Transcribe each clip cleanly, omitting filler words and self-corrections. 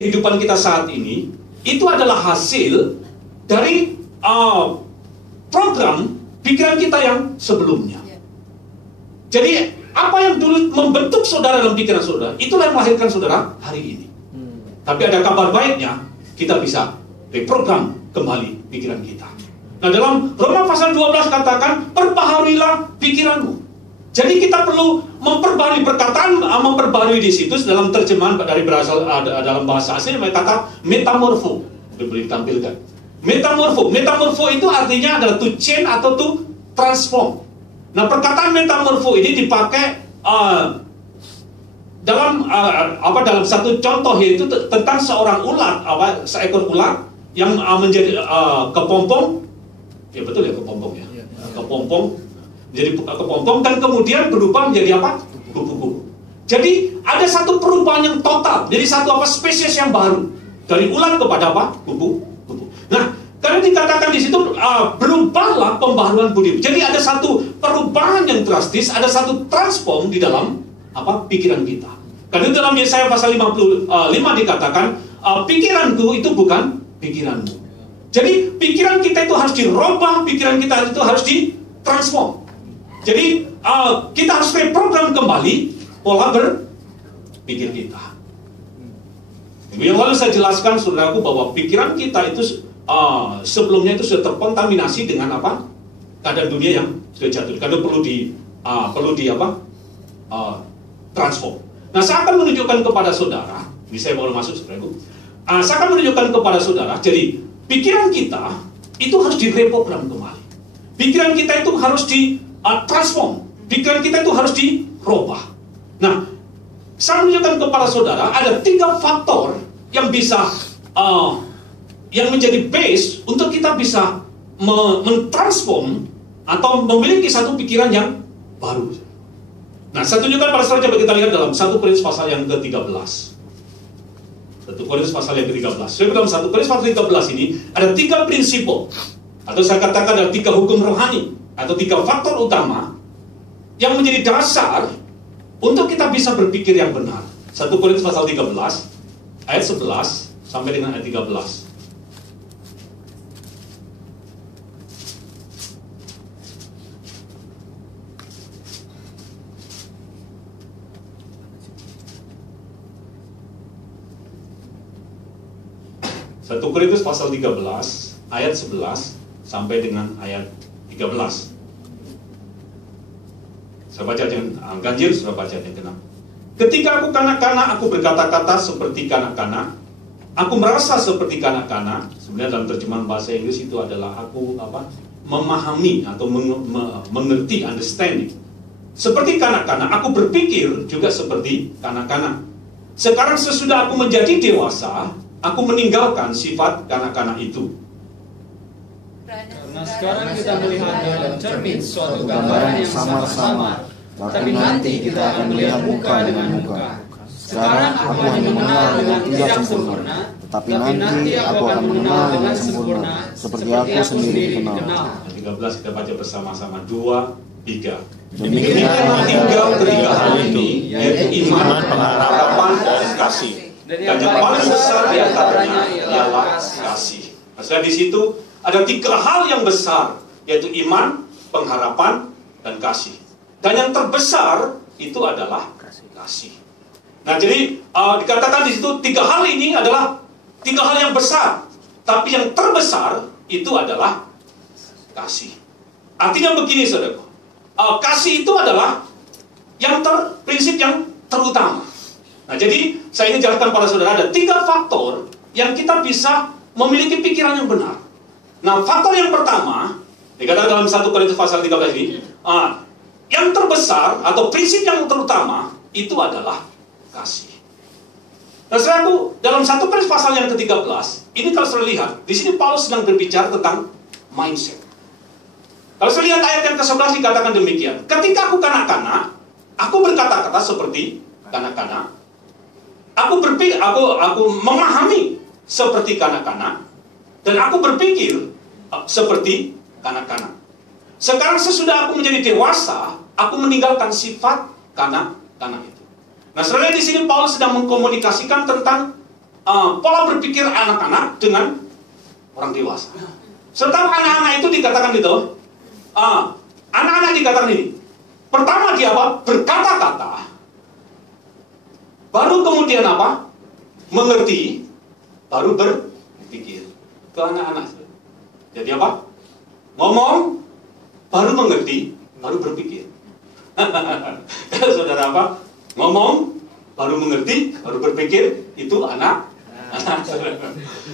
kehidupan kita saat ini itu adalah hasil dari program pikiran kita yang sebelumnya. Jadi apa yang dulu membentuk saudara dalam pikiran saudara, itulah yang melahirkan saudara hari ini. Tapi ada kabar baiknya, kita bisa reprogram kembali pikiran kita. Nah, dalam Roma pasal 12 katakan, perbaharuilah pikiranmu. Jadi kita perlu memperbarui perkataan, memperbarui di situ dalam terjemahan dari berasal dalam bahasa asing kata metamorfo, boleh ditampilkan. Metamorfo itu artinya adalah to change atau to transform. Nah, perkataan metamorfo ini dipakai dalam satu contoh, yaitu tentang seorang ular, seekor ular yang menjadi kepompong, ya betul ya kepompong ya, kepompong. Jadi kepompong dan kemudian berubah menjadi apa? Kupu-kupu. Jadi ada satu perubahan yang total. Jadi satu spesies yang baru dari ular kepada apa? Kupu-kupu. Nah, karena dikatakan di situ berubahlah pembaharuan budi. Jadi ada satu perubahan yang drastis, ada satu transform di dalam pikiran kita. Karena dalam Yesaya pasal 55 dikatakan pikiranku itu bukan pikiranmu. Jadi pikiran kita itu harus dirubah, pikiran kita itu harus ditransform. Jadi kita harus reprogram kembali pola berpikir kita. Yang lalu saya jelaskan saudaraku bahwa pikiran kita itu sebelumnya itu sudah terkontaminasi dengan keadaan dunia yang sudah jatuh. Karena perlu transform. Nah, saya akan menunjukkan kepada saudara, ini saya baru masuk saudaraku. Saya akan menunjukkan kepada saudara, jadi pikiran kita itu harus direprogram kembali. Pikiran kita itu harus transform. Pikiran kita itu harus dirubah. Nah, saya menunjukkan kepada saudara ada 3 faktor yang bisa yang menjadi base untuk kita bisa mentransform atau memiliki satu pikiran yang baru. Nah, saya tunjukkan pada saudara, coba kita lihat dalam 1 Korintus pasal yang ke-13. 1 Korintus pasal yang ke-13. Jadi dalam 1 Korintus pasal 13 ini ada 3 prinsip, atau saya katakan ada 3 hukum rohani, atau 3 faktor utama yang menjadi dasar untuk kita bisa berpikir yang benar. 1 Korintus pasal 13 ayat 11 sampai dengan ayat 13. Satu Korintus pasal 13 ayat 11 sampai dengan ayat 13. Saya baca dengan ganjil, sudah baca yang ke-6. Ketika aku kanak-kanak, aku berkata-kata seperti kanak-kanak. Aku merasa seperti kanak-kanak. Sebenarnya dalam terjemahan bahasa Inggris itu adalah aku memahami atau mengerti, understanding. Seperti kanak-kanak, aku berpikir juga seperti kanak-kanak. Sekarang sesudah aku menjadi dewasa, aku meninggalkan sifat kanak-kanak itu. Karena sekarang kita melihat dalam cermin suatu gambaran yang samar-samar, tapi nanti kita akan melihat muka dengan muka. Sekarang aku hanya mengenal dengan tidak sempurna, tetapi nanti aku akan mengenal dengan sempurna, seperti aku sendiri dikenal. 13 kita baca bersama-sama, 2, 3. Demikian tinggal 3 hal ini, yaitu iman, pengharapan, dan kasih. Dan yang paling besar di antaranya ialah kasih. Maksudnya di situ ada 3 hal yang besar, yaitu iman, pengharapan, dan kasih. Dan yang terbesar itu adalah kasih. Nah, jadi dikatakan di situ 3 hal ini adalah 3 hal yang besar, tapi yang terbesar itu adalah kasih. Artinya begini, saudara, kasih itu adalah prinsip yang terutama. Nah, jadi saya ingin jelaskan pada saudara ada 3 faktor yang kita bisa memiliki pikiran yang benar. Nah, faktor yang pertama dikatakan dalam 1 Korintus pasal 13 ini, yang terbesar atau prinsip yang terutama itu adalah kasih. Nah, saudaraku, dalam 1 Korintus pasal yang ke-13 ini kalau saudara lihat, di sini Paulus sedang berbicara tentang mindset. Kalau saudara lihat ayat yang ke-11 dikatakan demikian, ketika aku kanak-kanak, aku berkata-kata seperti kanak-kanak. Aku memahami seperti kanak-kanak, dan aku berpikir seperti kanak-kanak. Sekarang sesudah aku menjadi dewasa, aku meninggalkan sifat kanak-kanak itu. Nah, sebenarnya di sini Paulus sedang mengkomunikasikan tentang pola berpikir anak-anak dengan orang dewasa. Setelah anak-anak itu dikatakan gitu, anak-anak dikatakan ini. Pertama dia apa? Berkata-kata. Baru kemudian apa? Mengerti. Baru berpikir. Ke anak-anak. Jadi apa? Ngomong, baru mengerti, baru berpikir. Kalau saudara apa? Ngomong, baru mengerti, baru berpikir, itu anak.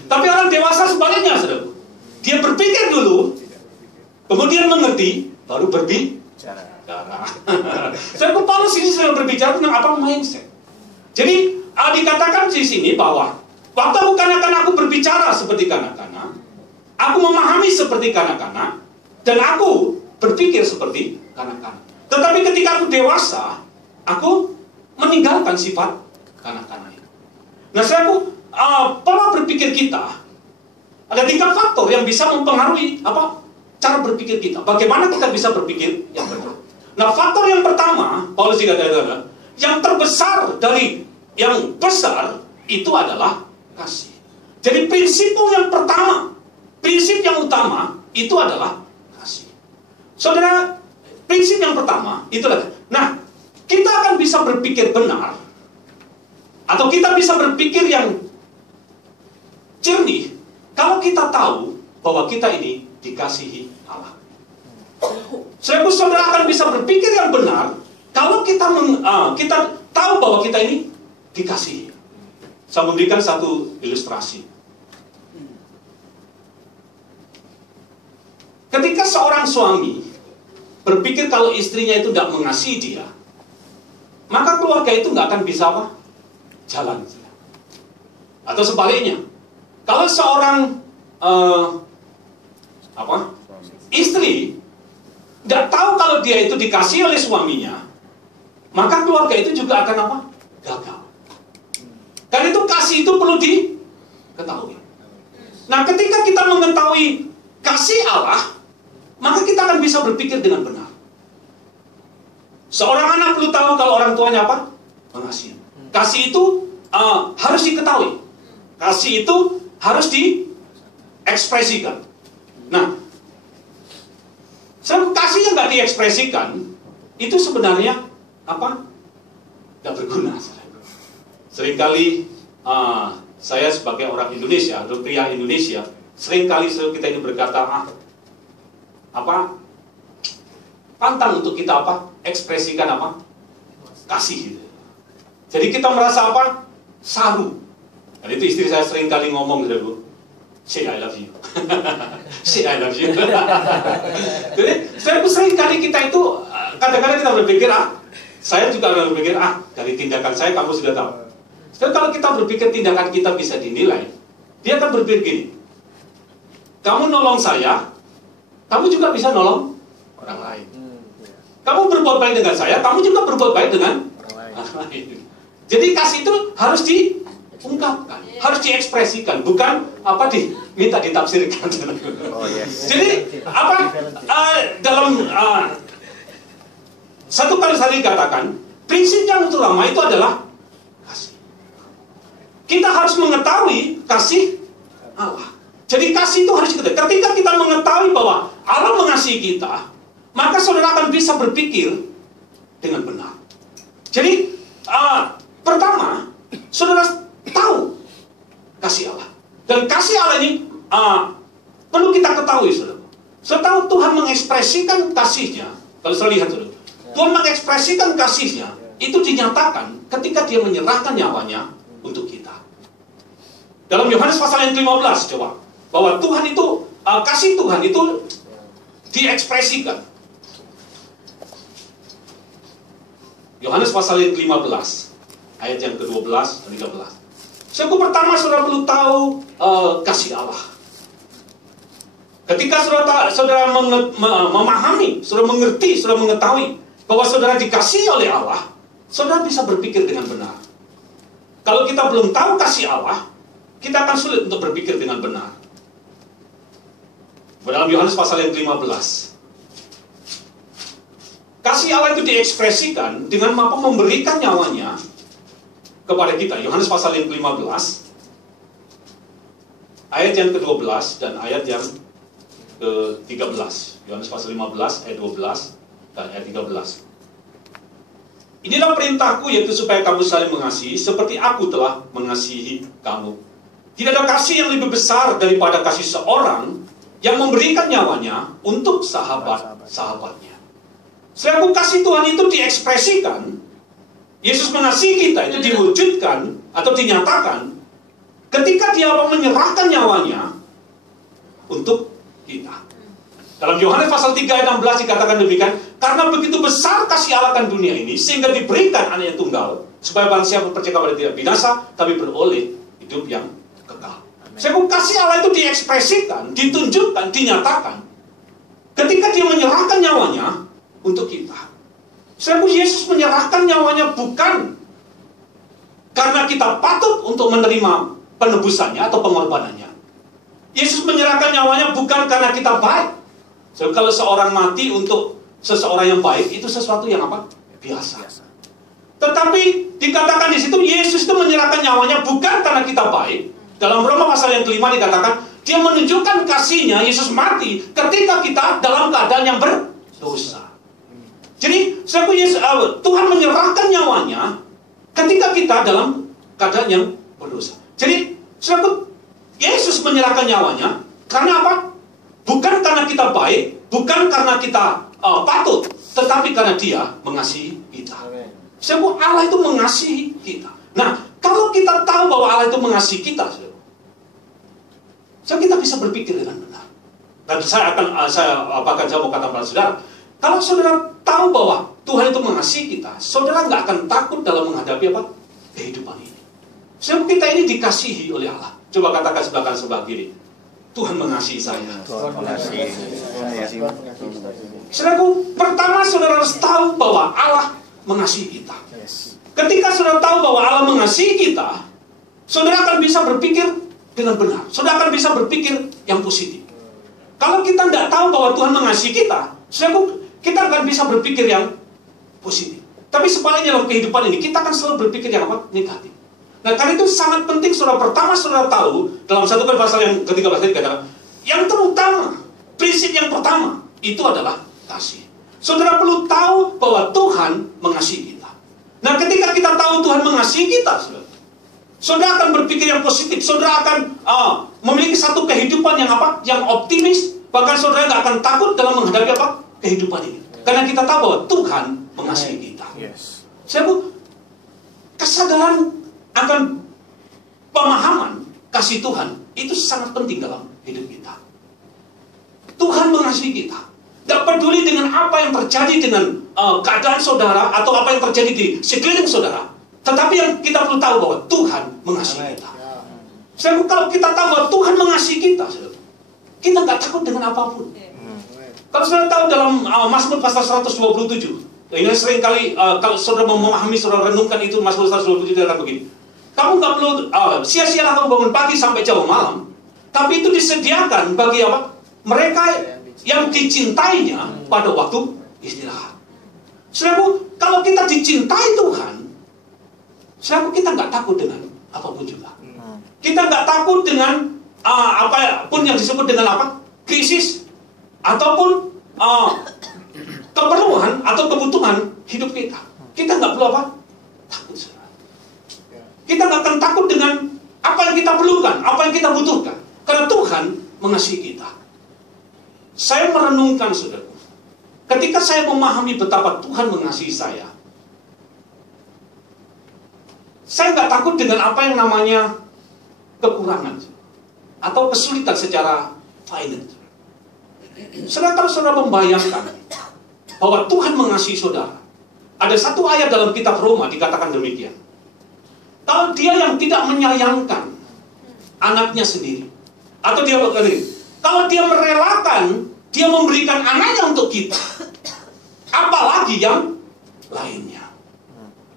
Tapi orang dewasa sebaliknya, saudara. Dia berpikir dulu, kemudian mengerti, baru berbicara. Saya Paulus ini sedang berbicara tentang apa? Mindset. Jadi dikatakan di sini bahwa waktu kanak-kanak aku berbicara seperti kanak-kanak, aku memahami seperti kanak-kanak, dan aku berpikir seperti kanak-kanak. Tetapi ketika aku dewasa, aku meninggalkan sifat kanak-kanak itu. Nah, pola berpikir kita ada 3 faktor yang bisa mempengaruhi apa? Cara berpikir kita. Bagaimana kita bisa berpikir yang benar. Nah, faktor yang pertama, Paulus dikatakan, yang terbesar dari yang besar itu adalah kasih. Jadi prinsip yang pertama, prinsip yang utama itu adalah kasih. Saudara, prinsip yang pertama itulah. Nah, kita akan bisa berpikir benar atau kita bisa berpikir yang jernih kalau kita tahu bahwa kita ini dikasihi Allah. Saudara akan bisa berpikir yang benar kalau kita tahu bahwa kita ini dikasihi. Saya memberikan satu ilustrasi. Ketika seorang suami berpikir kalau istrinya itu tidak mengasihi dia, maka keluarga itu nggak akan bisa apa? Jalan. Atau sebaliknya, kalau seorang istri nggak tahu kalau dia itu dikasihi oleh suaminya, maka keluarga itu juga akan apa? Gagal. Karena itu kasih itu perlu diketahui. Nah, ketika kita mengetahui kasih Allah, maka kita akan bisa berpikir dengan benar. Seorang anak perlu tahu kalau orang tuanya apa? Mengasihi. Kasih itu harus diketahui. Kasih itu harus diekspresikan. Nah, kasih yang nggak diekspresikan itu sebenarnya apa? Nggak berguna. Seringkali saya sebagai orang Indonesia, atau pria Indonesia, seringkali kita ini berkata, pantang untuk kita apa? Ekspresikan apa? Kasih. Gitu. Jadi kita merasa apa? Saru. Dan itu istri saya seringkali ngomong gitu, say I love you. Say I love you. Jadi seringkali kita itu kadang-kadang kita berpikir, saya juga berpikir, dari tindakan saya kamu sudah tahu. Dan kalau kita berpikir tindakan kita bisa dinilai, dia akan berpikir gini, kamu nolong saya, kamu juga bisa nolong orang lain. Kamu berbuat baik dengan saya, kamu juga berbuat baik dengan orang lain. Jadi kasih itu harus diungkapkan, harus diekspresikan, bukan diminta ditafsirkan. Oh, yes. Jadi dalam 1 kali dikatakan, prinsip yang utama itu adalah kasih. Kita harus mengetahui kasih Allah. Jadi kasih itu harus kita. Ketika kita mengetahui bahwa Allah mengasihi kita, maka saudara akan bisa berpikir dengan benar. Jadi pertama, saudara tahu kasih Allah. Dan kasih Allah ini perlu kita ketahui, saudara. Setahu Tuhan mengekspresikan kasihnya. Kalau saya lihat, saudara, Tuhan mengekspresikan kasihnya itu dinyatakan ketika dia menyerahkan nyawanya untuk kita. Dalam Yohanes pasal yang 15, coba, bahwa Tuhan itu, kasih Tuhan itu diekspresikan. Yohanes pasal yang 15, ayat yang ke-12 dan 13. Yang pertama, saudara perlu tahu kasih Allah. Ketika saudara memahami, saudara mengerti, saudara mengetahui bahwa saudara dikasihi oleh Allah, saudara bisa berpikir dengan benar. Kalau kita belum tahu kasih Allah, kita akan sulit untuk berpikir dengan benar. Dalam Yohanes pasal yang 15, kasih Allah itu diekspresikan dengan mampu memberikan nyawanya kepada kita. Yohanes pasal yang 15, ayat yang ke-12 dan ayat yang ke-13. Yohanes pasal 15 ayat 12 dan ayat 13. Inilah perintahku, yaitu supaya kamu saling mengasihi seperti aku telah mengasihi kamu. Tidak ada kasih yang lebih besar daripada kasih seorang yang memberikan nyawanya untuk sahabat-sahabatnya. Selaku kasih Tuhan itu diekspresikan, Yesus mengasihi kita itu diwujudkan atau dinyatakan ketika Dia menyerahkan nyawanya untuk kita. Dalam Yohanes pasal 3 ayat 16 dikatakan demikian, karena begitu besar kasih Allah akan dunia ini sehingga diberikan Anak yang tunggal supaya barang siapa percaya kepada Dia tidak binasa tapi beroleh hidup yang kekal. Sebab kasih Allah itu diekspresikan, ditunjukkan, dinyatakan ketika Dia menyerahkan nyawanya untuk kita. Sebab Yesus menyerahkan nyawanya bukan karena kita patut untuk menerima penebusannya atau pengorbanannya. Yesus menyerahkan nyawanya bukan karena kita baik. Sebab kalau seorang mati untuk seseorang yang baik itu sesuatu yang apa? Biasa. Tetapi dikatakan di situ Yesus itu menyerahkan nyawanya bukan karena kita baik. Dalam Roma pasal yang kelima dikatakan Dia menunjukkan kasihnya, Yesus mati ketika kita dalam keadaan yang berdosa. Jadi Tuhan menyerahkan nyawanya ketika kita dalam keadaan yang berdosa. Jadi Yesus menyerahkan nyawanya karena apa? Bukan karena kita baik, bukan karena kita patut, tetapi karena Dia mengasihi kita. Sebab Allah itu mengasihi kita. Nah, kalau kita tahu bahwa Allah itu mengasihi kita, kita bisa berpikir dengan benar. Dan saya mau katakan pada saudara, kalau saudara tahu bahwa Tuhan itu mengasihi kita, saudara nggak akan takut dalam menghadapi apa? Kehidupan ini. Sebab kita ini dikasihi oleh Allah. Coba katakan sebelah kanan sebelah kiri, Tuhan mengasihi saya. Tuhan mengasihi saya. Saudaraku, pertama saudara harus tahu bahwa Allah mengasihi kita. Ketika saudara tahu bahwa Allah mengasihi kita, saudara akan bisa berpikir dengan benar. Saudara akan bisa berpikir yang positif. Kalau kita tidak tahu bahwa Tuhan mengasihi kita, saudaraku, kita akan bisa berpikir yang positif. Tapi sebaliknya dalam kehidupan ini, kita akan selalu berpikir yang apa? Negatif. Nah, karena itu sangat penting saudara. Pertama saudara tahu, dalam 1 Korintus pasal yang ke-13 tadi dikatakan, yang terutama, prinsip yang pertama, itu adalah kasih. Saudara perlu tahu bahwa Tuhan mengasihi kita. Nah, ketika kita tahu Tuhan mengasihi kita, saudara akan berpikir yang positif. Saudara akan memiliki satu kehidupan yang apa? Yang optimis. Bahkan saudara nggak akan takut dalam menghadapi apa? Kehidupan ini. Karena kita tahu bahwa Tuhan mengasihi kita. Kesadaran akan pemahaman kasih Tuhan itu sangat penting dalam hidup kita. Tuhan mengasihi kita. Tidak peduli dengan apa yang terjadi dengan keadaan saudara atau apa yang terjadi di sekeliling saudara. Tetapi yang kita perlu tahu bahwa Tuhan mengasihi kita. Kalau kita tahu bahwa Tuhan mengasihi kita, kita nggak takut dengan apapun. Kalau saudara tahu dalam Mazmur pasal 127, ini sering kali kalau saudara memahami, saudara renungkan itu Mazmur 127 akan begini. Kamu nggak perlu sia-sia kamu bangun pagi sampai jauh malam, tapi itu disediakan bagi apa? Mereka yang dicintainya pada waktu istirahat. Saudaraku, kalau kita dicintai Tuhan, saudaraku, kita nggak takut dengan apapun juga. Kita nggak takut dengan apapun yang disebut dengan apa? Krisis ataupun keperluan atau kebutuhan hidup kita. Kita nggak perlu apa? Takut, saudara. Kita nggak akan takut dengan apa yang kita perlukan, apa yang kita butuhkan. Karena Tuhan mengasihi kita. Saya merenungkan, saudara. Ketika saya memahami betapa Tuhan mengasihi saya nggak takut dengan apa yang namanya kekurangan atau kesulitan secara finance. Saudara, kalau saudara membayangkan bahwa Tuhan mengasihi saudara, ada satu ayat dalam kitab Roma dikatakan demikian. Kalau Dia yang tidak menyayangkan anaknya sendiri, atau Dia kalau Dia merelakan, Dia memberikan anaknya untuk kita, apalagi yang lainnya.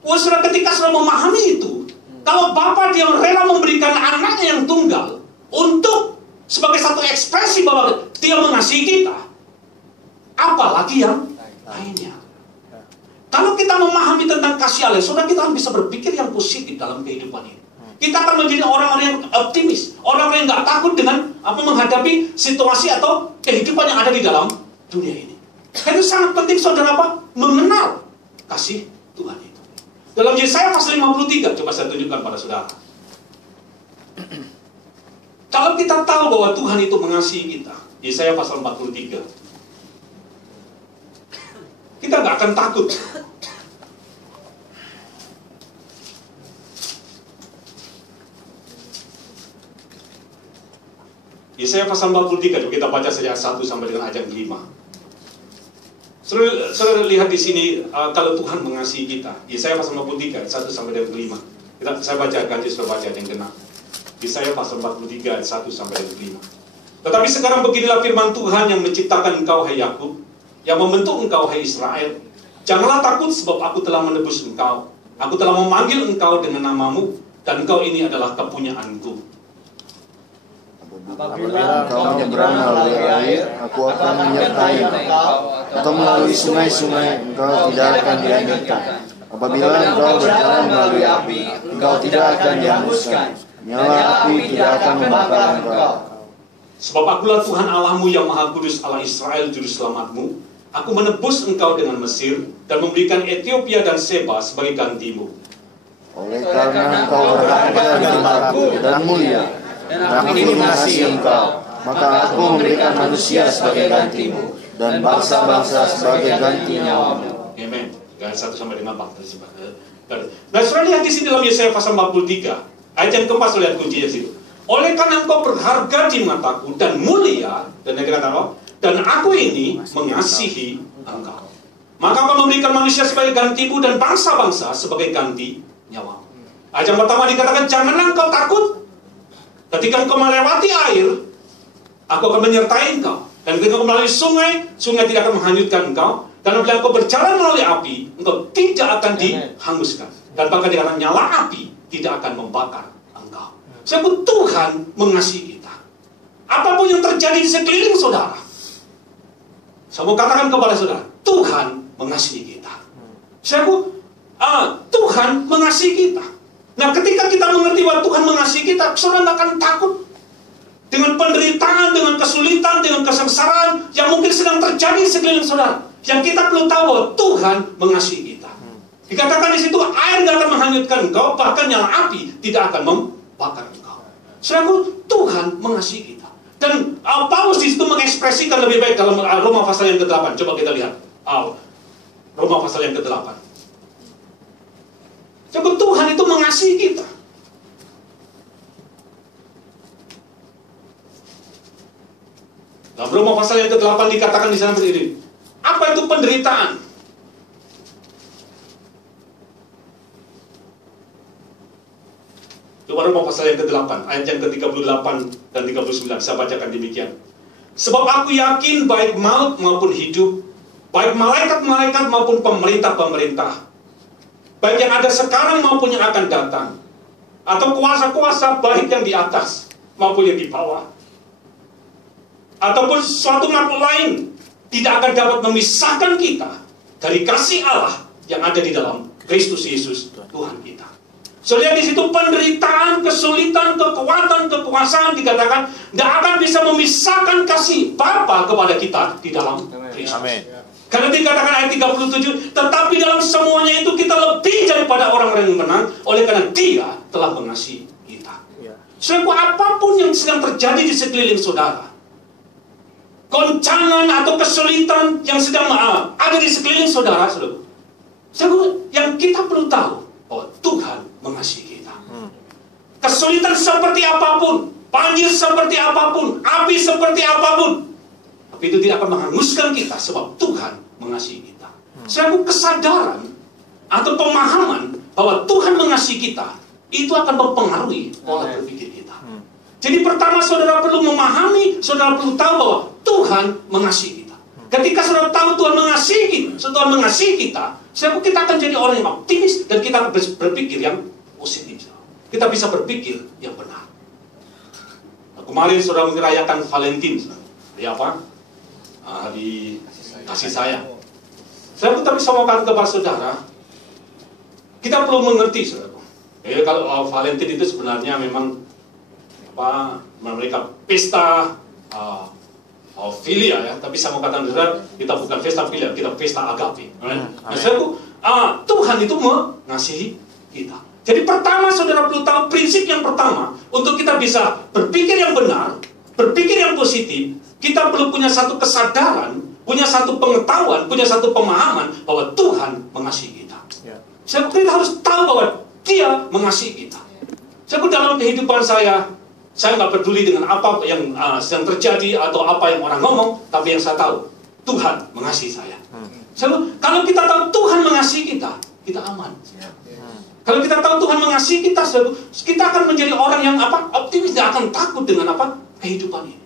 Saudara, ketika saudara memahami itu, kalau Bapa Dia rela memberikan anaknya yang tunggal untuk sebagai satu ekspresi bahwa Dia mengasihi kita, apalagi yang lainnya. Kalau kita memahami tentang kasih Allah, saudara, kita akan bisa berpikir yang positif dalam kehidupan ini. Kita akan menjadi orang-orang yang optimis, orang-orang yang nggak takut dengan apa menghadapi situasi atau kehidupan yang ada di dalam dunia ini. Itu sangat penting saudara apa? Mengenal kasih Tuhan itu. Dalam Yesaya pasal 53, coba saya tunjukkan pada saudara. Kalau kita tahu bahwa Tuhan itu mengasihi kita, Yesaya pasal 43, kita nggak akan takut. Yesaya pasal 43, coba kita baca saja 1 sampai dengan ayat 5. Saudara lihat di sini, kalau Tuhan mengasihi kita, Yesaya pasal 43, 1 sampai dengan 5. Saya baca, ganti saudara baca yang kena. Yesaya pasal 43, 1 sampai dengan 5. Tetapi sekarang beginilah firman Tuhan yang menciptakan engkau, hai Yakub, yang membentuk engkau, hai Israel. Janganlah takut, sebab aku telah menebus engkau. Aku telah memanggil engkau dengan namamu, dan engkau ini adalah kepunyaanku. Apabila engkau menyeberang melalui air, aku akan menyertai engkau, atau melalui sungai-sungai, engkau tidak akan dihanyutkan. Apabila engkau berjalan melalui api, engkau tidak akan dihanguskan. Nyala api tidak akan membakar engkau. Sebab akulah Tuhan Allahmu yang Maha Kudus, Allah Israel, juru selamatmu. Aku menebus engkau dengan Mesir, dan memberikan Ethiopia dan Seba sebagai gantimu. Oleh karena engkau berharga di mataku dan mulia, dan aku ini mengasihi engkau, maka aku memberikan manusia sebagai gantimu, dan bangsa-bangsa sebagai ganti nyawamu. Amen. Ayat 1 sampai dengan 4. Nah, saudara lihat di sini dalam Yesaya pasal 43, ayat yang keempat, lihat kuncinya situ. Oleh karena engkau berharga di mataku dan mulia, dan dan aku ini mengasihi engkau, maka aku memberikan manusia sebagai gantimu dan bangsa-bangsa sebagai ganti nyawamu. Ayat yang pertama dikatakan, janganlah engkau takut. Ketika engkau melewati air, aku akan menyertai engkau. Dan ketika engkau melalui sungai, sungai tidak akan menghanyutkan engkau. Dan apabila engkau berjalan melalui api, engkau tidak akan dihanguskan. Dan bahkan dikatakan nyala api tidak akan membakar engkau. Sebab Tuhan mengasihi kita. Apapun yang terjadi di sekeliling saudara, saya mau katakan kepada saudara, Tuhan mengasihi kita. Tuhan mengasihi kita. Nah, ketika kita mengerti bahwa Tuhan mengasihi kita, saudara tidak akan takut dengan penderitaan, dengan kesulitan, dengan kesengsaraan yang mungkin sedang terjadi di sekeliling saudara. Yang kita perlu tahu bahwa Tuhan mengasihi kita. Dikatakan di situ, air tidak akan menghanyutkan engkau, bahkan nyala api tidak akan membakar engkau. Saudara, Tuhan mengasihi kita. Dan Paulus di situ mengekspresikan lebih baik dalam Roma pasal yang ke-8. Coba kita lihat. Roma pasal yang ke-8. Coba Tuhan itu mengasihi kita. Dalam Roma pasal yang ke-8 dikatakan di sana begini. Apa itu penderitaan? Coba Roma pasal yang ke-8, ayat yang ke-38 dan 39. Saya bacakan demikian. Sebab aku yakin baik maut maupun hidup, baik malaikat-malaikat maupun pemerintah-pemerintah, baik yang ada sekarang maupun yang akan datang, atau kuasa-kuasa baik yang di atas maupun yang di bawah, ataupun suatu makhluk lain, tidak akan dapat memisahkan kita dari kasih Allah yang ada di dalam Kristus Yesus Tuhan kita. So, lihat di situ penderitaan, kesulitan, kekuatan, kekuasaan dikatakan tidak akan bisa memisahkan kasih Bapa kepada kita di dalam Kristus. Amin. Karena dikatakan ayat 37, tetapi dalam semuanya itu kita lebih daripada orang-orang yang menang, oleh karena Dia telah mengasihi kita. Sebab apapun yang sedang terjadi di sekeliling saudara, goncangan atau kesulitan yang sedang ada di sekeliling saudara, yang kita perlu tahu bahwa Tuhan mengasihi kita. Kesulitan seperti apapun, banjir seperti apapun, api seperti apapun, tapi itu tidak akan menghanguskan kita sebab Tuhan mengasihi kita. Kesadaran atau pemahaman bahwa Tuhan mengasihi kita itu akan mempengaruhi pola berpikir kita. Jadi pertama saudara perlu memahami, saudara perlu tahu bahwa Tuhan mengasihi kita. Ketika saudara tahu Tuhan mengasihi kita, Tuhan mengasihi kita, kita akan jadi orang yang optimis dan kita akan berpikir yang positif. Kita bisa berpikir yang benar. Kemarin saudara merayakan Valentin, hari apa? Hari kasih sayang. Saya pun tapi mau katakan kepada saudara, kita perlu mengerti saudara. Kalau Valentin itu sebenarnya memang mereka pesta filia ya, tapi saya mau katakan kita bukan pesta filia, kita pesta agape. Nah, Tuhan itu mengasihi kita. Jadi pertama saudara perlu tahu prinsip yang pertama untuk kita bisa berpikir yang benar, berpikir yang positif, kita perlu punya satu kesadaran, punya satu pengetahuan, punya satu pemahaman bahwa Tuhan mengasihi kita. Kita harus tahu bahwa Dia mengasihi kita. Dalam kehidupan saya nggak peduli dengan apa yang sedang terjadi atau apa yang orang ngomong, tapi yang saya tahu Tuhan mengasihi saya. Kalau kita tahu Tuhan mengasihi kita, kita aman. Kalau kita tahu Tuhan mengasihi kita, kita akan menjadi orang yang optimis, tidak akan takut dengan kehidupan ini.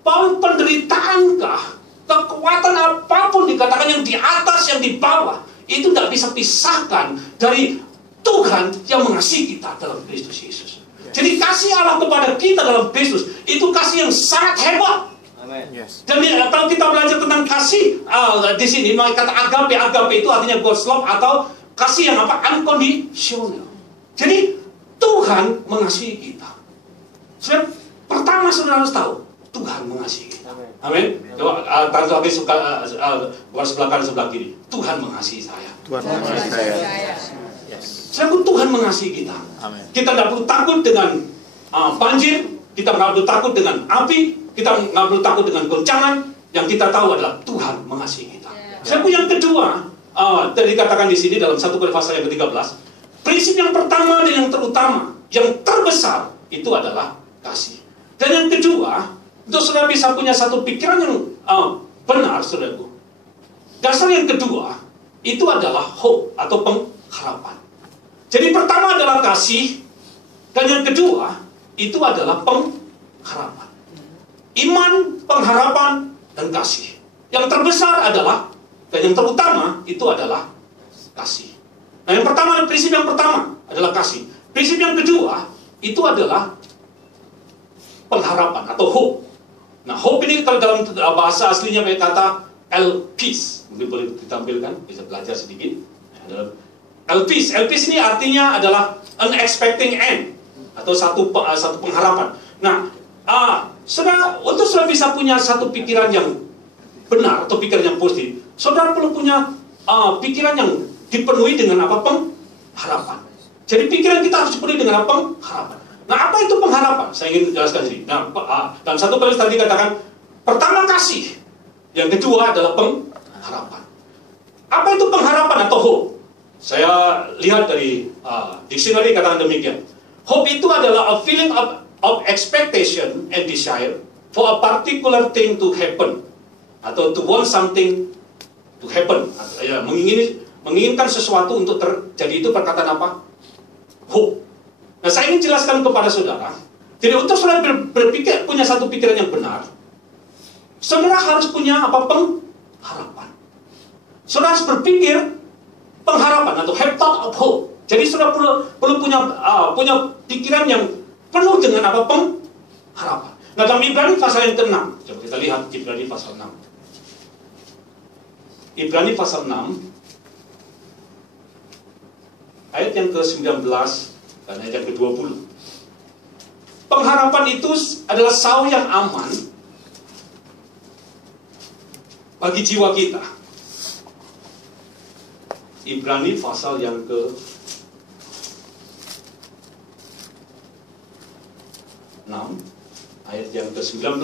Bahwa penderitaankah, kekuatan apapun dikatakan yang di atas, yang di bawah, itu tidak bisa pisahkan dari Tuhan yang mengasihi kita dalam Kristus Yesus. Jadi kasih Allah kepada kita dalam Kristus itu kasih yang sangat hebat. Dan kalau kita belajar tentang kasih di sini, kata agape itu artinya God's love atau kasih yang unconditional. Jadi Tuhan mengasihi kita. Pertama saudara harus tahu Tuhan mengasihi kita. Amin. Coba taruh lagi bukan sebelah kanan sebelah kiri. Tuhan mengasihi saya. Tuhan mengasihi saya. Tuhan mengasihi kita. Amen. Kita tidak perlu takut dengan banjir, kita nggak perlu takut dengan api, kita nggak perlu takut dengan goncangan. Yang kita tahu adalah Tuhan mengasihi kita. Yang kedua, tadi dikatakan di sini dalam 1 Korintus pasal yang ke-13, prinsip yang pertama dan yang terutama, yang terbesar itu adalah kasih. Dan yang kedua, untuk saudara bisa punya satu pikiran yang benar, saudaraku. Dasar yang kedua itu adalah hope atau pengharapan. Jadi pertama adalah kasih, dan yang kedua itu adalah pengharapan. Iman, pengharapan, dan kasih. Yang terbesar adalah, dan yang terutama itu adalah kasih. Nah yang pertama, prinsip yang pertama adalah kasih. Prinsip yang kedua itu adalah pengharapan atau hope. Nah hope ini kalau dalam bahasa aslinya kata elpis. Mungkin boleh ditampilkan, bisa belajar sedikit. Elpis ini artinya adalah unexpected end atau satu pengharapan. Nah, untuk saudara bisa punya satu pikiran yang benar atau pikiran yang positif, saudara perlu punya pikiran yang dipenuhi dengan pengharapan. Jadi pikiran kita harus dipenuhi dengan pengharapan. Nah, apa itu pengharapan? Saya ingin jelaskan sini. Nah, dalam 1 Korintus tadi katakan pertama kasih, yang kedua adalah pengharapan. Apa itu pengharapan atau hope? Saya lihat dari dictionary katakan demikian. Hope itu adalah a feeling of expectation and desire for a particular thing to happen, atau to want something to happen. Ya, menginginkan sesuatu untuk terjadi, itu perkataan apa? Hope. Nah, saya ingin jelaskan kepada saudara. Jadi untuk saudara berpikir, punya satu pikiran yang benar, saudara harus punya pengharapan. Saudara harus berpikir pengharapan atau have thought of hope. Jadi saudara perlu punya pikiran yang penuh dengan pengharapan. Nah dalam Ibrani pasal yang ke-6, coba kita lihat Ibrani pasal 6. Ibrani pasal 6 ayat yang ke-19 dan ayat yang ke-20. Pengharapan itu adalah saung yang aman bagi jiwa kita. Ibrani pasal yang ke-6 ayat yang ke-19.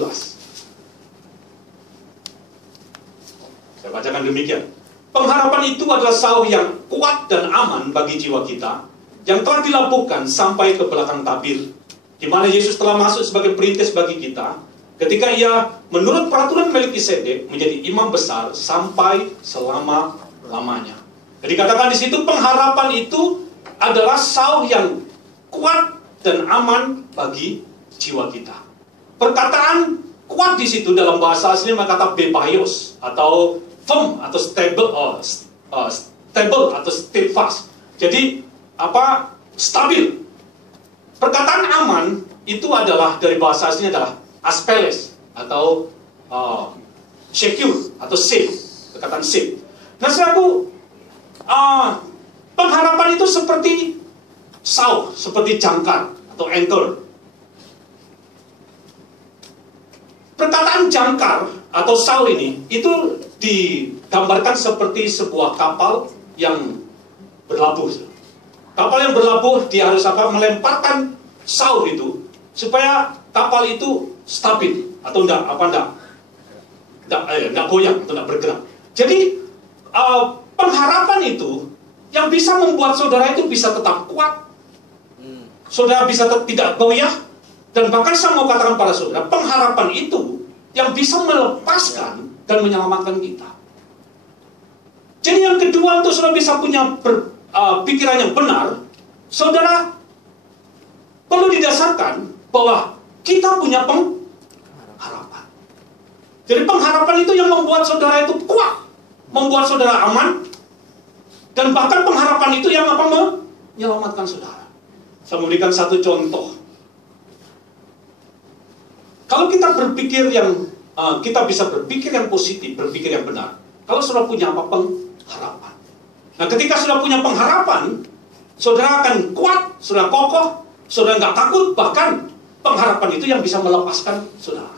Saya bacakan demikian. Pengharapan itu adalah saung yang kuat dan aman bagi jiwa kita, yang telah dilakukan sampai ke belakang tabir, di mana Yesus telah masuk sebagai perintis bagi kita, ketika Ia menurut peraturan Melkisedek menjadi imam besar sampai selama-lamanya. Jadi katakan di situ pengharapan itu adalah saung yang kuat dan aman bagi jiwa kita. Perkataan kuat di situ dalam bahasa aslinya kata bebaios atau firm atau stable atau steadfast. Jadi stabil. Perkataan aman itu adalah dari bahasa aslinya adalah aspeles atau secure atau safe. Perkataan safe. Nah, saudaraku, pengharapan itu seperti saung, seperti jangkar atau anchor. perkataan jangkar atau Saul ini itu digambarkan seperti sebuah kapal yang berlabuh. Kapal yang berlabuh dia harus melemparkan Saul itu supaya kapal itu stabil atau enggak goyang atau enggak bergerak. Jadi pengharapan itu yang bisa membuat saudara itu bisa tetap kuat, saudara bisa tidak goyah, dan bahkan saya mau katakan pada saudara, pengharapan itu yang bisa melepaskan dan menyelamatkan kita. Jadi yang kedua, untuk saudara bisa punya pikiran yang benar, saudara perlu didasarkan bahwa kita punya pengharapan. Jadi pengharapan itu yang membuat saudara itu kuat, membuat saudara aman, dan bahkan pengharapan itu yang menyelamatkan saudara. Saya memberikan satu contoh. Kalau kita berpikir kita bisa berpikir yang positif, berpikir yang benar. Kalau saudara punya pengharapan. Nah, ketika saudara punya pengharapan, saudara akan kuat, saudara kokoh, saudara nggak takut, bahkan pengharapan itu yang bisa melepaskan saudara.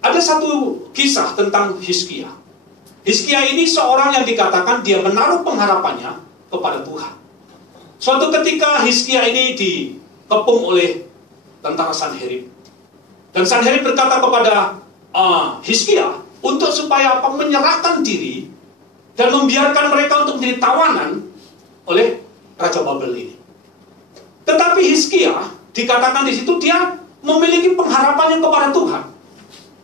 Ada satu kisah tentang Hizkia. Hizkia ini seorang yang dikatakan dia menaruh pengharapannya kepada Tuhan. Suatu ketika Hizkia ini dikepung oleh tentara Sanherib. Dan Sanherib berkata kepada Hizkia untuk supaya menyerahkan diri dan membiarkan mereka untuk menjadi tawanan oleh Raja Babel ini. Tetapi Hizkia dikatakan di situ dia memiliki pengharapannya kepada Tuhan.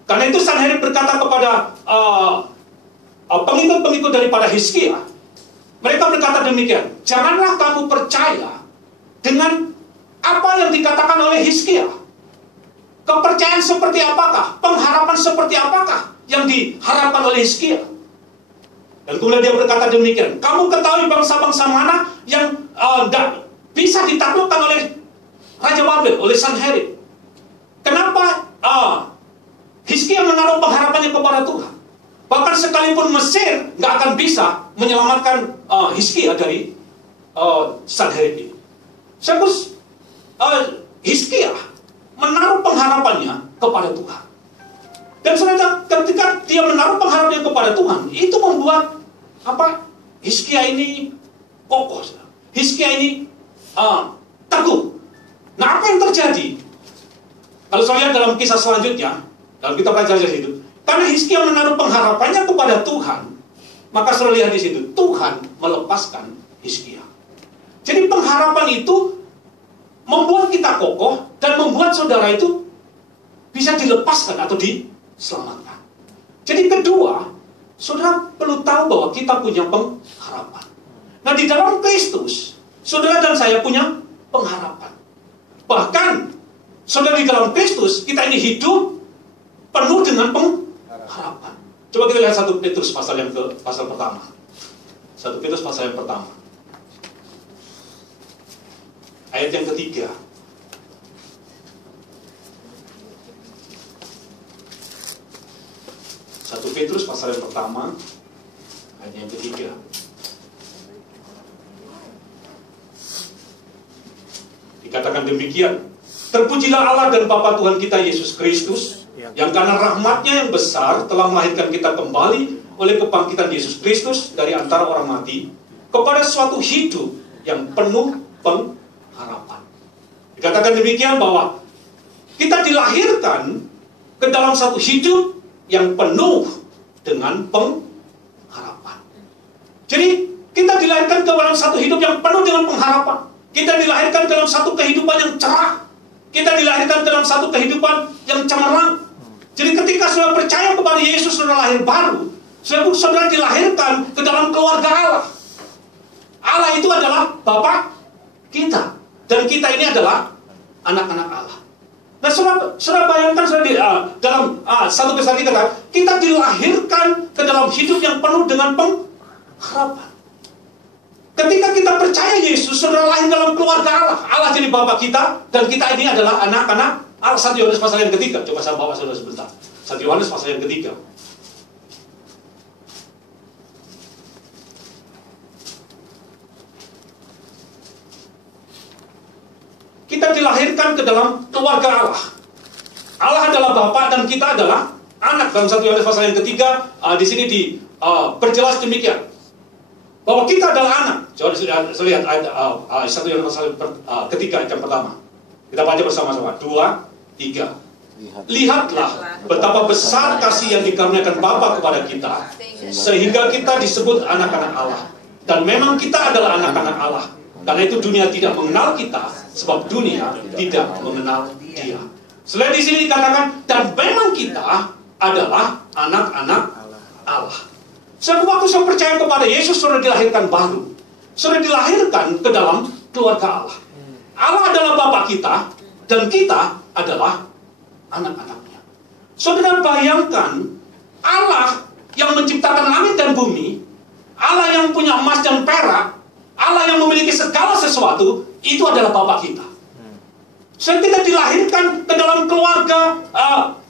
Karena itu Sanherib berkata kepada pengikut-pengikut daripada Hizkia, mereka berkata demikian, janganlah kamu percaya dengan apa yang dikatakan oleh Hizkia. Kepercayaan seperti apakah, pengharapan seperti apakah yang diharapkan oleh Hizkia. Dan kemudian dia berkata demikian, kamu ketahui bangsa-bangsa mana yang bisa ditaklukkan oleh Raja Babel, oleh Sanherib. Kenapa Hizkia menaruh pengharapannya kepada Tuhan? Bahkan sekalipun Mesir nggak akan bisa menyelamatkan Hizkia dari Sanherib ini. Sebab Hizkia menaruh pengharapannya kepada Tuhan. Dan sebenarnya ketika dia menaruh pengharapannya kepada Tuhan, itu membuat Hizkia ini kokoh. Hizkia ini teguh. Nah, apa yang terjadi? Kalau saya lihat dalam kisah selanjutnya, dalam kitab Raja hidup, karena Hizkia menaruh pengharapannya kepada Tuhan, maka saudara lihat di situ, Tuhan melepaskan Hizkia. Jadi pengharapan itu membuat kita kokoh dan membuat saudara itu bisa dilepaskan atau diselamatkan. Jadi kedua, saudara perlu tahu bahwa kita punya pengharapan. Nah, di dalam Kristus, saudara dan saya punya pengharapan. Bahkan, saudara, di dalam Kristus, kita ini hidup penuh dengan pengharapan. Coba kita lihat 1 Petrus pasal pertama. 1 Petrus pasal yang pertama. Ayat yang ketiga. 1 Petrus pasal yang pertama, ayat yang ketiga. Dikatakan demikian, terpujilah Allah dan Bapa Tuhan kita Yesus Kristus, yang karena rahmatnya yang besar telah melahirkan kita kembali oleh kebangkitan Yesus Kristus dari antara orang mati kepada suatu hidup yang penuh pengharapan. Dikatakan demikian bahwa kita dilahirkan ke dalam satu hidup yang penuh dengan pengharapan. Jadi kita dilahirkan ke dalam satu hidup yang penuh dengan pengharapan. Kita dilahirkan dalam satu kehidupan yang cerah. Kita dilahirkan dalam satu kehidupan yang cemerlang. Jadi ketika saudara percaya kepada Yesus, saudara lahir baru, saudara dilahirkan ke dalam keluarga Allah. Allah itu adalah Bapa kita, dan kita ini adalah anak-anak Allah. Nah, saudara bayangkan dalam 1 Tesalonika kita dilahirkan ke dalam hidup yang penuh dengan pengharapan. Ketika kita percaya Yesus, saudara lahir dalam keluarga Allah. Allah jadi Bapa kita, dan kita ini adalah anak-anak Allah. 1 Yohanes pasal yang ketiga. Coba saya bawa saudara sebentar. 1 Yohanes pasal yang ketiga. Kita dilahirkan ke dalam keluarga Allah. Allah adalah adalah Bapa dan kita adalah anak. Dalam 1 Yohanes pasal yang ketiga, di sini diperjelas demikian. Bahwa kita adalah anak. Coba lihat ayat 1 Yohanes pasal ketiga yang pertama. Kita baca bersama-sama. 2, 3. Lihatlah betapa besar kasih yang dikaruniakan Bapa kepada kita, sehingga kita disebut anak-anak Allah. Dan memang kita adalah anak-anak Allah. Karena itu dunia tidak mengenal kita, sebab dunia tidak mengenal Dia. Selain di sini dikatakan, dan memang kita adalah anak-anak Allah. Waktu saya percaya kepada Yesus, sudah dilahirkan baru. Sudah dilahirkan ke dalam keluarga Allah. Allah adalah Bapa kita, dan kita adalah anak-anaknya. Saudara bayangkan, Allah yang menciptakan langit dan bumi, Allah yang punya emas dan perak, Allah yang memiliki segala sesuatu, itu adalah Bapa kita. Kita dilahirkan ke dalam keluarga,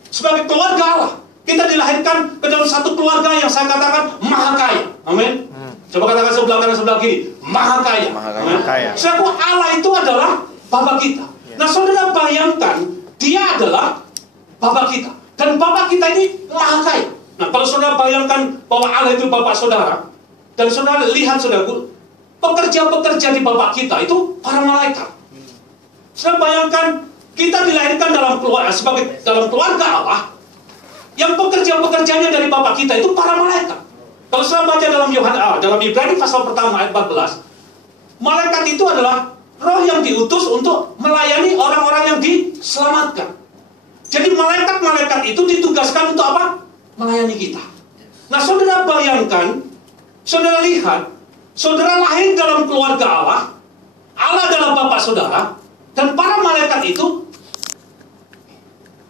sebagai keluarga Allah. Kita dilahirkan ke dalam satu keluarga yang saya katakan maha kaya. Amin. Coba katakan sebelah kanan sebelah kiri, maha kaya. Amin. Allah itu adalah Bapa kita. Nah, saudara bayangkan, Dia adalah Bapa kita. Dan Bapa kita ini maha kaya. Nah, kalau saudara bayangkan bahwa Allah itu Bapa saudara, dan saudara lihat saudaraku, pekerja-pekerja di Bapa kita itu para malaikat. Saudara bayangkan, kita dilahirkan sebagai dalam keluarga Allah, yang pekerja-pekerjanya dari Bapa kita itu para malaikat. Kalau saudara baca dalam Ibrani pasal pertama ayat 14, malaikat itu adalah roh yang diutus untuk melayani orang-orang yang diselamatkan. Jadi malaikat-malaikat itu ditugaskan untuk apa? Melayani kita. Nah, saudara bayangkan, saudara lihat, saudara lahir dalam keluarga Allah, Allah adalah Bapa saudara, dan para malaikat itu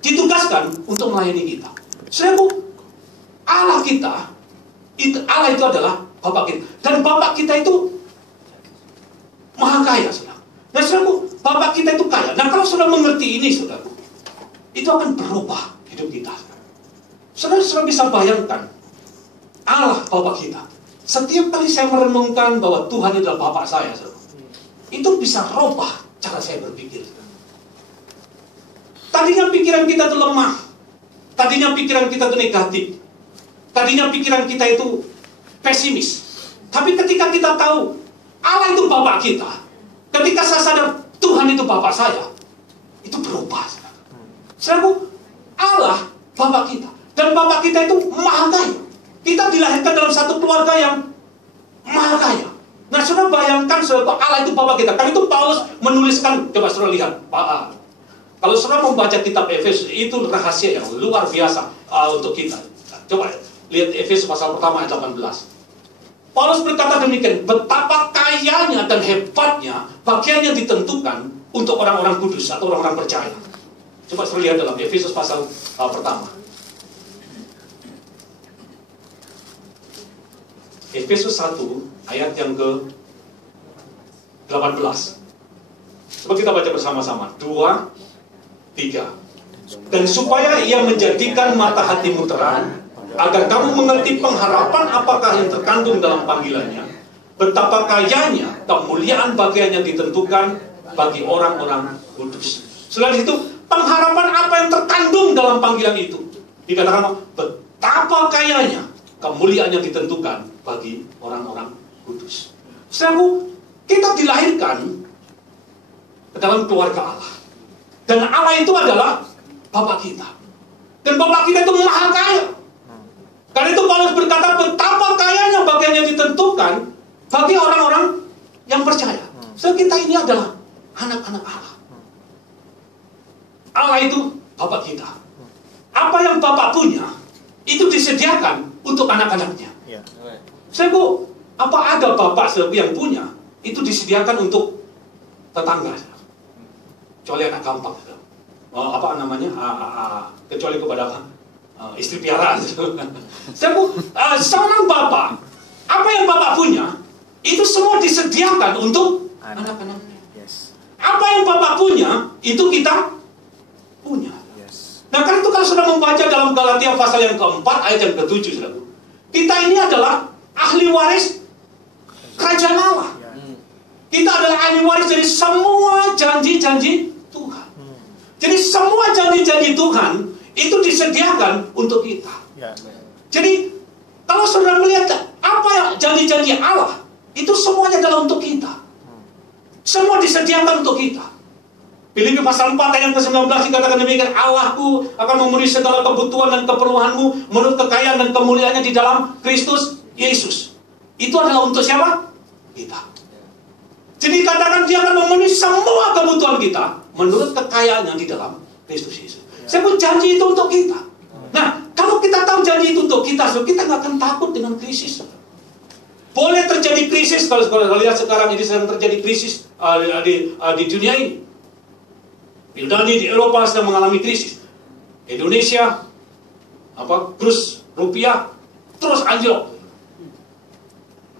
ditugaskan untuk melayani kita. Saudara, Allah itu adalah Bapa kita. Dan Bapa kita itu maha kaya, saudara. Nah, saudara, Bapa kita itu kaya. Nah, kalau saudara mengerti ini, saudara, itu akan berubah hidup kita. Saudara bisa bayangkan, Allah Bapa kita. Setiap kali saya merenungkan bahwa Tuhan adalah Bapa saya, saudara, itu bisa rubah cara saya berpikir. Tadinya pikiran kita itu lemah. Tadinya pikiran kita itu negatif. Tadinya pikiran kita itu pesimis. Tapi ketika kita tahu Allah itu Bapa kita, ketika saya sadar Tuhan itu Bapa saya, itu berubah. Saudara, Allah Bapa kita. Dan Bapa kita itu maha kaya. Kita dilahirkan dalam satu keluarga yang maha kaya. Nah, saudara bayangkan, saudara, Allah itu Bapa kita. Karena itu Paulus menuliskan, coba saudara lihat, kalau saudara membaca kitab Efesus, itu rahasia yang luar biasa untuk kita. Coba lihat Efesus pasal pertama ayat 18. Paulus berkata demikian, betapa kayanya dan hebatnya bagian yang ditentukan untuk orang-orang kudus atau orang-orang percaya. Coba saudara lihat dalam Efesus pasal pertama. Efesus 1 ayat yang ke-18. Coba kita baca bersama-sama. 2, 3. Dan supaya ia menjadikan mata hatimu terang, agar kamu mengerti pengharapan apakah yang terkandung dalam panggilannya, betapa kayanya kemuliaan bagian yang ditentukan bagi orang-orang kudus. Selain itu, pengharapan apa yang terkandung dalam panggilan itu? Dikatakan betapa kayanya kemuliaan yang ditentukan bagi orang-orang kudus. Saudaraku, kita dilahirkan ke dalam keluarga Allah. Dan Allah itu adalah Bapa kita. Dan Bapa kita itu maha kaya. Karena itu Paulus berkata betapa kayanya bagian yang ditentukan bagi orang-orang yang percaya. So, kita ini adalah anak-anak Allah. Allah itu Bapa kita. Apa yang Bapa punya, itu disediakan untuk anak-anaknya. Saudaraku, apa ada Bapa yang punya, itu disediakan untuk tetangga. Kecuali anak gampang. Apa namanya? Kecuali kepada istri piaraan. Saudaraku, seorang Bapa, apa yang Bapa punya, itu semua disediakan untuk anak-anaknya. Apa yang Bapa punya, itu kita punya. Nah, karena itu kalau sudah membaca dalam Galatia pasal yang keempat ayat yang ke-7, saudara, kita ini adalah ahli waris kerajaan Allah. Kita adalah ahli waris dari semua janji-janji Tuhan. Jadi semua janji-janji Tuhan itu disediakan untuk kita. Ya. Jadi kalau saudara melihat apa yang janji-janji Allah, itu semuanya adalah untuk kita. Semua disediakan untuk kita. Filipi pasal 4 ayat ke-19 dikatakan demikian, Allahku akan memenuhi segala kebutuhan dan keperluanmu menurut kekayaan dan kemuliaannya di dalam Kristus Yesus. Itu adalah untuk siapa? Kita. Jadi katakan dia akan memenuhi semua kebutuhan kita menurut kekayaannya di dalam Kristus Yesus. Saya pun janji itu untuk kita. Nah, kalau kita tahu janji itu untuk kita, kita nggak akan takut dengan krisis. Boleh terjadi krisis, kalau lihat sekarang ini sedang terjadi krisis di dunia ini. Yunani di Eropa sedang mengalami krisis. Indonesia, kurs rupiah terus anjlok.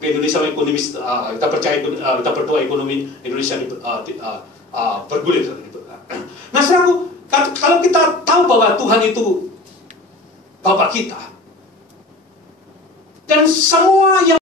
Indonesia ekonomis, kita percaya, kita berdoa ekonomi Indonesia bergulir. Nah, saudaraku, kalau kita tahu bahwa Tuhan itu Bapa kita, dan semua yang